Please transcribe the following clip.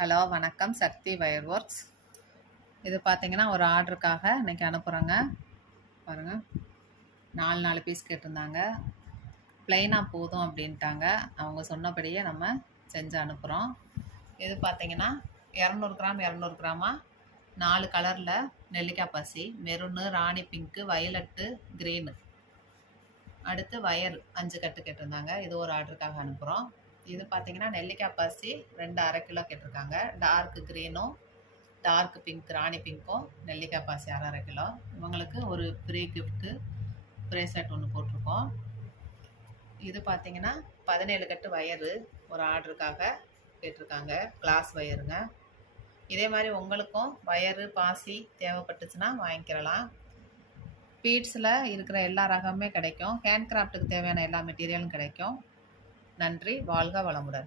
Hello வணக்கம். சக்தி wire works. இது பார்த்தீங்கன்னா ஒரு ஆர்டருக்காக இன்றைக்கி அனுப்புகிறோங்க. பாருங்கள், 4 பீஸ் கேட்டிருந்தாங்க. ப்ளைனாக போதும் அப்படின்ட்டாங்க. அவங்க சொன்னபடியே நம்ம செஞ்சு அனுப்புகிறோம். இது பார்த்தீங்கன்னா 200 கிராம் 200 கிராமாக 4 கலரில் நெல்லிக்காய் பசி, மெரூனு, ராணி பிங்க்கு, வயலட்டு, க்ரீனு. அடுத்து வயர் 5 கட்டு கேட்டிருந்தாங்க. இது ஒரு ஆர்டருக்காக அனுப்புகிறோம். இது பார்த்தீங்கன்னா நெல்லிக்காய் பாசி 2 1/2 கிலோ கேட்டிருக்காங்க. டார்க் க்ரீனும் டார்க் பிங்க் ராணி பிங்க்கும் நெல்லிக்காய் பாசி 1/2 கிலோ. இவங்களுக்கு ஒரு ஃப்ரீ கிஃப்ட்டு ப்ரேஸ்லெட் ஒன்று போட்டிருக்கோம். இது பார்த்தீங்கன்னா 17 கட்டு வயரு ஒரு ஆர்டருக்காக கேட்டிருக்காங்க. கிளாஸ் வயருங்க. இதே மாதிரி உங்களுக்கும் வயரு பாசி தேவைப்பட்டுச்சுன்னா வாங்கிக்கிறலாம். பீட்ஸில் இருக்கிற எல்லா ரகமே கிடைக்கும். ஹேண்ட் கிராஃப்ட்டுக்கு தேவையான எல்லா மெட்டீரியலும் கிடைக்கும். நன்றி. வாழ்க வளமுடன்.